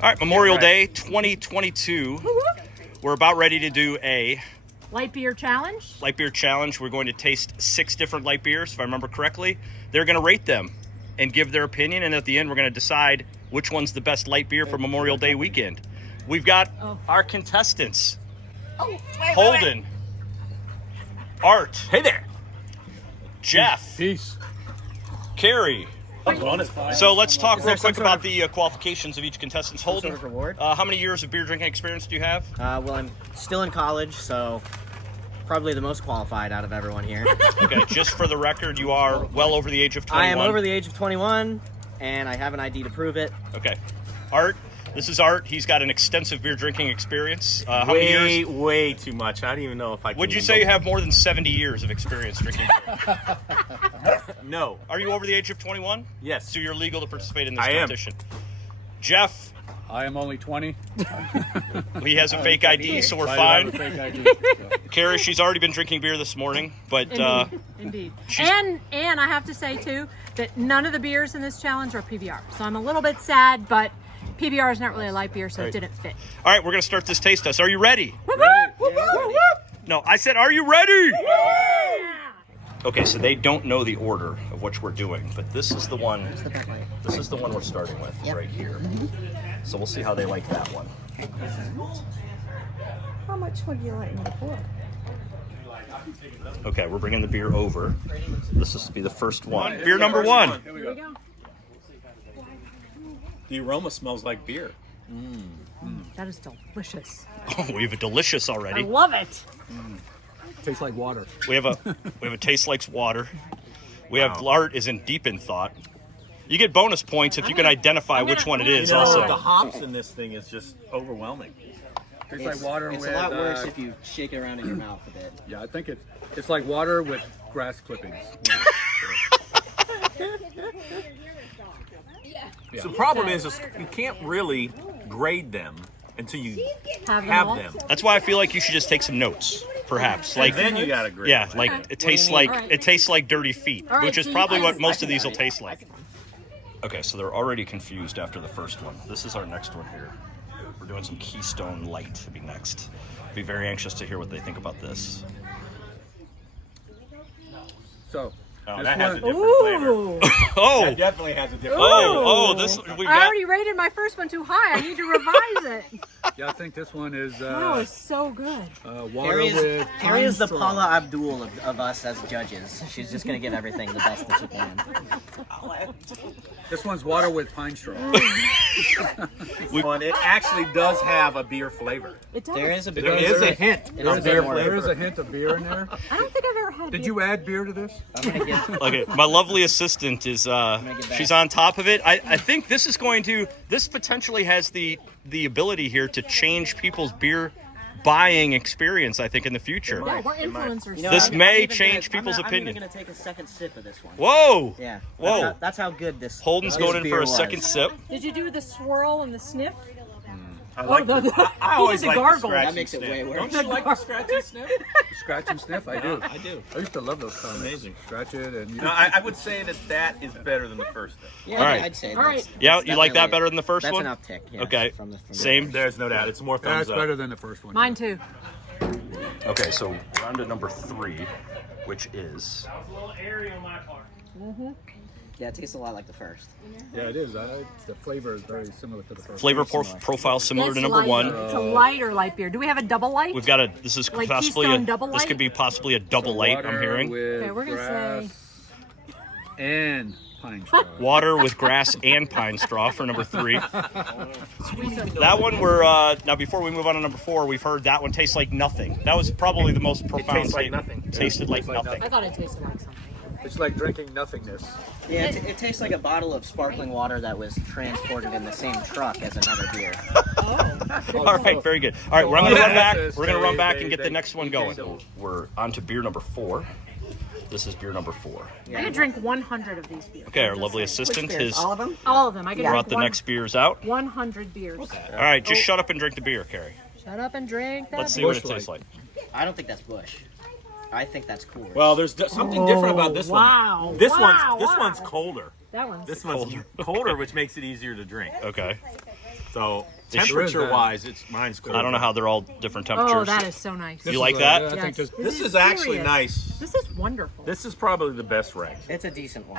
All right, Memorial Day 2022. We're about ready to do a light beer challenge. Light beer challenge. We're going to taste 6 different light beers, if I remember correctly. They're going to rate them and give their opinion, and at the end, we're going to decide which one's the best light beer for Memorial Day weekend. We've got our contestants. Holden. Art. Hey there. Jeff. Peace. Carrie. Fine. So let's talk real quick about the qualifications of each contestant. Holden, sort of reward? how many years of beer drinking experience do you have? Well, I'm still in college, so probably the most qualified out of everyone here. Okay, just for the record, you are well over the age of 21. I am over the age of 21, and I have an ID to prove it. Okay. Art, this is Art. He's got an extensive beer drinking experience. How many years? Way too much. I don't even know if I can. Would you say you have more than 70 years of experience drinking beer? No. Are you over the age of 21? Yes. So you're legal to participate in this I am. competition. Jeff, I am only 20. he has a fake ID, so we're I fine. have a fake ID, so. Carrie, she's already been drinking beer this morning, but Indeed. And I have to say too that none of the beers in this challenge are PBR. So I'm a little bit sad, but PBR is not really a light beer, so it didn't fit. all right, we're going to start this taste test. Are you ready? Ready? No, I said, are you ready? Okay, so they don't know the order of which we're doing, but this is the one. This is the one we're starting with right here. So we'll see how they like that one. How much would you like me to pour? Okay, we're bringing the beer over. This is to be the first one. Beer number 1. Here we Here we go. go. The aroma smells like beer. That is delicious. Oh, we have a delicious I already. love it. Tastes like water. We have a taste like water. We have Art is in deep in thought. You get bonus points if you can identify which one it is. You know, Also, the hops in this thing is just overwhelming. Tastes like water It's with. a lot worse if you shake it around in your mouth a bit. Yeah, I think it's like water with grass clippings. So the problem is you can't really grade them until you Have them have all? them. that's why I feel like you should just take some notes, perhaps. Like, Then you gotta grade. yeah, like Okay. it tastes mean? like All right. it tastes like dirty feet, All right, which is so you probably guys- what most of these will I can- taste like. Okay, so they're already confused after the first one. This is our next one here. We're doing some Keystone Light to be next. Be very anxious to hear what they think about this. So, Oh, this that has a one- different flavor. Ooh. Oh, That definitely has a different this we I got. already rated my first one too high. I need to revise it. yeah, I think this one is That was so good. water with. Carrie is the pine Paula straw. abdul of us as judges. She's just going to give everything the best that she can. This one's water with pine straw. one. It actually does have a beer flavor. It does. There is a bit. There is a hint It of is beer more- There is flavor. a hint of beer in there. I don't think I've ever had Did beer. you add beer to this? I'm going to give. Okay, my lovely assistant is she's on top of it. I think this is going to potentially has the ability here to change people's beer buying experience, I think, in the future. Yeah, we're influencers. You know, This may even change gonna- people's I'm opinion. even going to take a second sip of this one. Whoa! Yeah. Whoa. That's how good this. Holden's this going in for beer a was. second sip. Did you do the swirl and the sniff? I like the- I he always did the like gargle. the scratch That makes and it sniff. way worse. Don't you like the scratch and sniff? Scratch and sniff? I do. I do. I used to love those comments. Amazing. Scratch it and you No, I would say that is better than the first thing. Yeah, All right. I'd say. All right. Yeah, that's you like that definitely- better than the first that's one? an uptick. Yes, Okay. From the Same. There's no doubt. It's more thumbs That's up. better than the first one. Mine too. Okay, so round to number 3, which is Yeah, it tastes a lot like the first. Yeah, it is. The flavor is very similar to the first. flavor profile similar to number light. 1. It's a lighter light beer. Do we have a double light? We've got this is Like possibly Keystone Double this could Light? be possibly a double light. I'm hearing Okay, we're gonna grass and pine straw. water with grass and pine straw for number 3. That one we're now before we move on to number 4, we've heard that one tastes like nothing. That was probably the most profound. tastes like nothing. Tasted like Tastes like nothing. I thought it tasted like something. It's like drinking nothingness. Yeah, it tastes like a bottle of sparkling water that was transported in the same truck as another beer. All right, very good. All right, we're going to run back. Yes, We're going to run back and they- get the they- next one they going. don't. We're on to beer number 4. This is beer number 4. I could drink 100 of these beers. Okay, our lovely assistant is All of them? All of them. I could brought drink the next beers out. 100 beers. All right, just shut up and drink the beer, Carrie. Shut up and drink that Let's see beer. what it tastes like. I don't think that's Bush. I think that's Coors. Well, there's something different about this wow. one. This Wow, one's wow. colder. That one's This one's colder, which makes it easier to drink. Okay. So They should- temperature-wise, mine's cool. I don't know how they're all different temperatures. Oh, that is so nice. You like that? I think Yes. This is actually serious. nice. This is wonderful. This is probably the best rank. It's a decent one.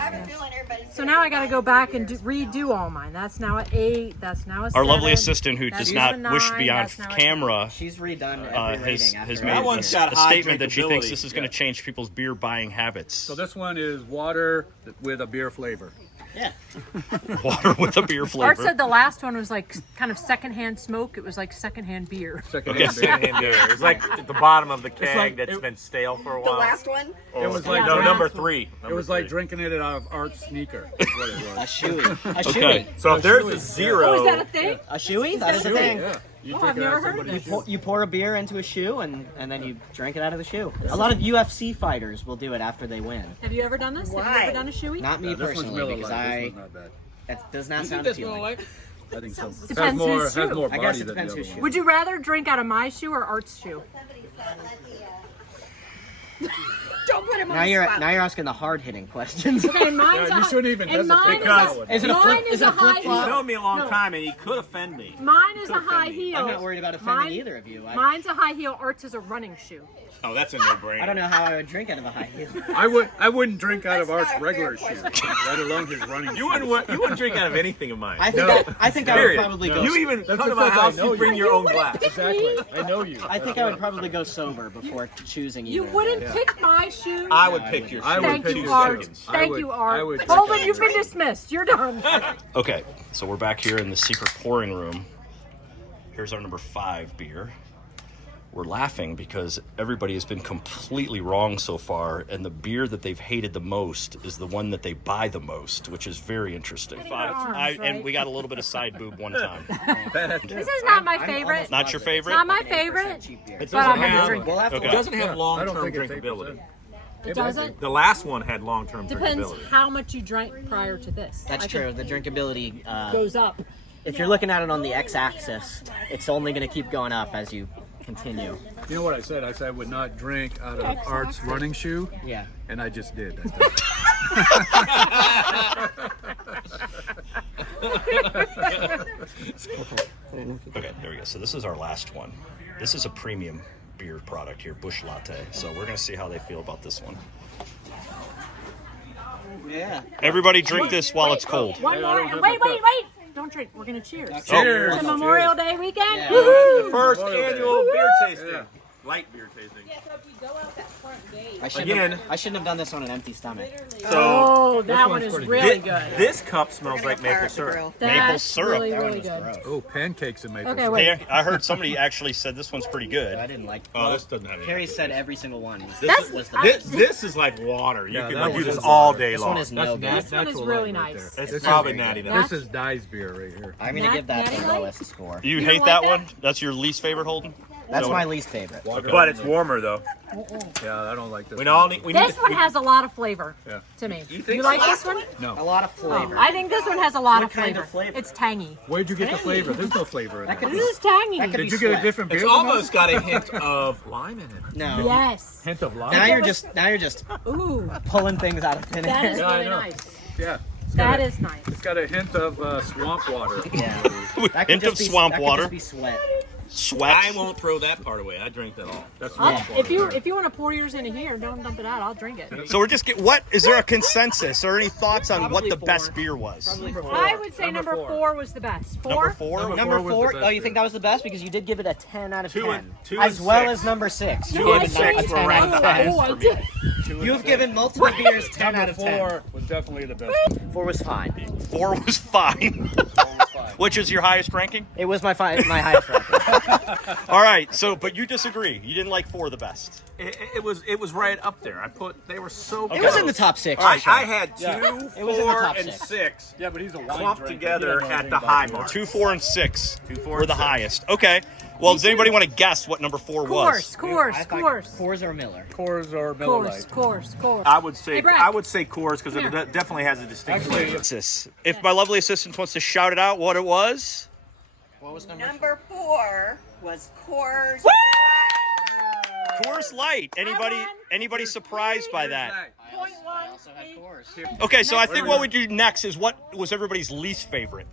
So now I got to go back and redo all mine. That's now an 8. That's now a Our 7. lovely assistant, who That's does now not a wish to 9. be on That's now a camera, She's redone every has rating after made That a one's got high statement that she thinks drinkability. this is going to change people's beer buying habits. So this one is water with a beer flavor. Yeah. Water with a beer Art flavor. said the last one was like kind of secondhand smoke. It was like secondhand beer. Second Okay. hand beer. Secondhand beer. It's like at the bottom of the keg like- that's it- been stale for a The while. last one? It was like Yeah, the number last one. 3. It was like drinking it out of Art's sneaker. Is what it A was. shoey. A Okay. shoey. So if there's a 0, Oh, is that a thing? A shoey? That is a thing. Yeah. You Oh, take I've it out never of heard of somebody's this. shoe. You pour a beer into a shoe and then you drink it out of the shoe. A lot of UFC fighters will do it after they win. Have you ever done this? Have you Why? ever done a shoey? Not me This one's personally, Miller because Lite. This one's not bad. that does not You sound think that's Miller appealing. Lite? I think so. Depends whose shoe. Has more I body guess it than the depends other whose one. shoe. Would you rather drink out of my shoe or Art's shoe? Don't put him on Now the you're spot. asking the hard hitting questions. Okay, mine's Yeah, you a, shouldn't even and hesitate. mine Because- Is it a mine flip- is is it a a flip high flop? He's heel. known me a long No. time, and he could offend me. Mine is a Could high offend me. heel. I'm not worried about offending Mine- either of you. Mine's a high heel. Art's is a running shoe. Oh, that's a no-brainer. I don't know how I would drink out of a high heel. I wouldn't drink out of That's Art's not a regular fair shoe, question. let alone his running. You wouldn't drink out of anything of mine. I think No. I think I would Period. probably go. You even That's come to my because I house, know you you. bring your own glass. Exactly. I know you. I think I would probably go sober before choosing either. You of wouldn't those. pick my shoe. I would No, I pick wouldn't. your I shoe would Thank in pick you, 2 Art. seconds. Thank would- you, I Art. would- Holden, you've been dismissed. You're done. Okay, so we're back here in the secret pouring room. Here's our number 5 beer. We're laughing because everybody has been completely wrong so far, and the beer that they've hated the most is the one that they buy the most, which is very interesting. And we got a little bit of side boob one time. This is not my favorite. Not your favorite? Not my favorite. Cheap beer. It But I'm doesn't gonna have, drink it. We'll have to Okay. it doesn't have I don't long-term think it's drinkability. 8%. It doesn't. The last one had long-term Depends drinkability. how much you drank prior to this. That's I true. think The drinkability. goes up. If you're looking at it on the x-axis, it's only going to keep going up as you continue. You know what I said? I said I would not drink out of Art's running shoe, Yeah. and I just did. Okay, there we go. So this is our last one. This is a premium beer product here, Busch Latte. So we're going to see how they feel about this one. Yeah. Everybody drink this while it's cold. One more. And wait. Don't drink. We're going to cheers. Cheers. It's a Memorial Day weekend. Yeah. Woohoo! The first Memorial Day. annual beer tasting. Yeah. Light beer tasting. I shouldn't have done this on an empty stomach. So Oh, that one one's is pretty really thi- good. this cup smells We're like gonna fire maple up the syrup. grill. Maple That's syrup. really, That one really was good. gross. Oh, pancakes and maple Okay, syrup. wait. Hey, I heard somebody actually said this one's pretty I good. didn't like. Oh, this doesn't have any. Carrie said every single one. That's- was the This is like water. You Yeah, can that like, do one this is all water. day This long. one is no good. This one is natural really light right nice. there. It's This probably is natty very though. This is Dye's beer right here. I'm gonna give that the Natty Light? lowest score. You You hate don't that like one? That's your least favorite, Holden? That's So- my least favorite. But it's warmer though. Yeah, I don't like this. We all need. We need This one has a lot of flavor Yeah. to me. You think You like so? this one? A lot of flavor. I think this one has a lot What of kind flavor. of flavor? It's tangy. Where'd you get the flavor? There's no flavor in That there. could This is tangy. That could Did be you get a sweat. different beer? It's than almost got a hint of lime in it. No. Yes. that? Hint of lime. Now you're just Ooh, pulling things out of thin that air. is Yeah, I really know. nice. Yeah. That is nice. It's got a hint of swamp water. Yeah. That could Hint just of be, swamp that could water. just be sweat. Sweat. I won't throw that part away. I drink that all. That's swamp water. If you want to pour yours into here, don't dump it out. I'll drink it. So we're just what is there a consensus or any thoughts on what Probably the four. best beer was? I would say number Number 4 was the best. 4? Number 4? Number Number was the 4. best Oh, you think beer. that was the best because you did give it a 10 out of 10, Two and as well 6. as number 6. You Two gave and it 6 a were 10 ranked out of highest 10. Oh, I for me. did. You have given multiple beers 10 out Number of 10. 4 was definitely the best. 4 was fine. 4 was fine. Which is your highest ranking? It was my highest ranking. All right. So, but you disagree. You didn't like 4 the best. It was right up there. They were so. It was in the top 6. I for sure. had 2, It was in the 4, top and 6. 6 Yeah, but he's a wine clumped drinker. together He doesn't know at anything the about high beer. mark. 2, 4, and 6 2, 4, were the and 6. highest. Okay. Well, does anybody want to guess what number 4 was? Course. I thought Coors or Miller. Coors or Miller Lite. Course. I would say Hey, Brett. I would say Coors because it Come here. definitely has a distinct Actually, flavor. What's this? If my lovely assistant wants to shout it out, what it was? What was Number 4 was Coors. Coors Light. Anybody surprised by that? I also had Coors. Okay, so I think what we do next is what was everybody's least favorite.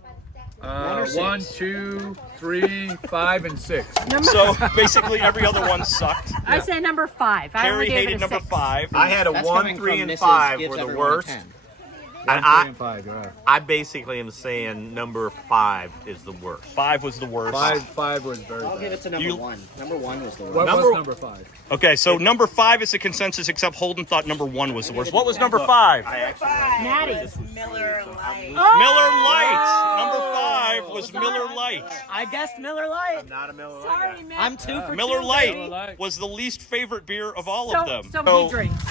1, 2, 3, 5, and 6. So basically every other one sucked. I say number 5. I only Carrie gave it hated a number 6. 5. I had a That's 1, coming 3, from and Mrs. 5 gives were the everyone a worst. 10. 1, And 3, I- and 5. Yeah. I basically am saying number 5 is the worst. 5 was the worst. 5 was very I'll bad. give it to number You- 1. Number 1 was the worst. What Number- was number 5? Okay, so number 5 is the consensus, except Holden thought number 1 was the worst. What was number 5? Natty. Was Miller Lite. Miller Lite. Number 5 was Miller Lite. I guessed Miller Lite. Not a Miller Sorry, man. I'm 2 for 2. Miller Lite Lite. was the least favorite beer of all of them. So many drinks.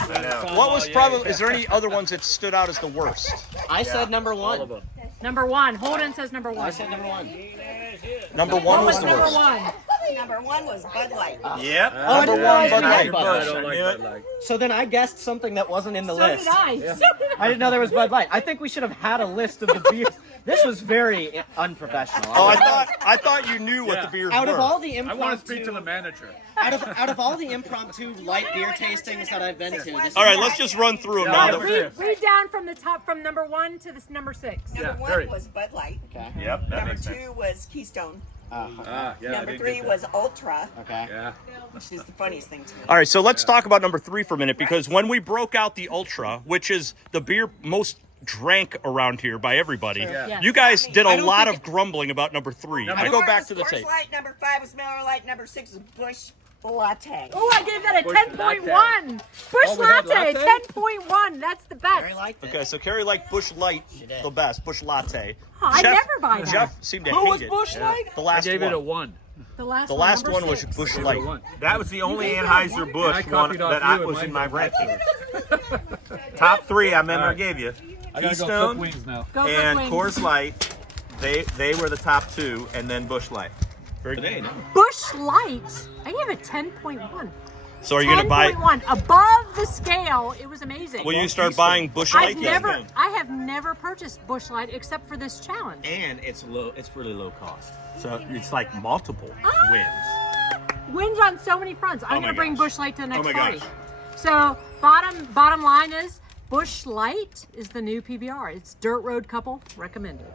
What was probably? Is there any other ones that stood out as the worst? I said number 1. Number 1. Holden says number 1. I said number 1. Number 1 What was was the number worst. 1? Number 1 was Bud Light. Yep. Oh, I didn't realize Bud we had Light. Bud I Light. don't like knew it. Bud Light. So then I guessed something that wasn't in the So list. did I. So did I didn't know there was Bud Light. I think we should have had a list of the beers. This was very unprofessional. Oh, I thought you knew what the beers out were. of all the I want to impromptu, speak to the manager. out of all the impromptu light beer tastings that I've been to, this All right, let's just run through them Yeah, now. read down from the top, from number 1 to this number 6. Yeah, Number 1 very. was Bud Light. Okay. Yep, that Number makes 2 sense. was Keystone. Yeah, I Number didn't 3 get that. was Ultra, Okay. Yeah. which is the funniest thing to me. All right, so let's talk about number 3 for a minute, because when we broke out the Ultra, which is the beer most drank around here by everybody, Yes. you guys did a I don't lot think of grumbling about number 3. Number I go 4 back was to the Coors tape. Light. Number 5 was Miller Lite. Number 6 was Bush Latte. Oh, I gave that a Bush 10.1. Bush Oh, we had latte, latte? 10.1. That's the best. Very liked it. Okay, so Carrie liked Bush Light the best, Bush Latte. Oh, I never buy that. Jeff seemed to Who hate was it. Bush Light? The I last gave one. it a 1. The last The number one was 6. Bush I gave it Light. a 1. That was the only gave that Anheuser one? I Busch one copied off that you I and was mine in my got ranking. Top 3, I remember I gave you. I gotta go cook Keystone wings now. Go and Red Coors Wings. Light. They were the top 2, and then Busch Light. Very good. Bush Light. I gave it 10.1. So are you going to buy? 10.1 above the scale. It was amazing. Will you start buying Bush Light? I have never purchased Bush Light except for this challenge. And it's low. It's really low cost. So it's like multiple wins. Wins on so many fronts. I'm Oh my going to bring gosh. Bush Light to the next my party. gosh. So bottom line is Bush Light is the new PBR. It's Dirt Road Couple recommended.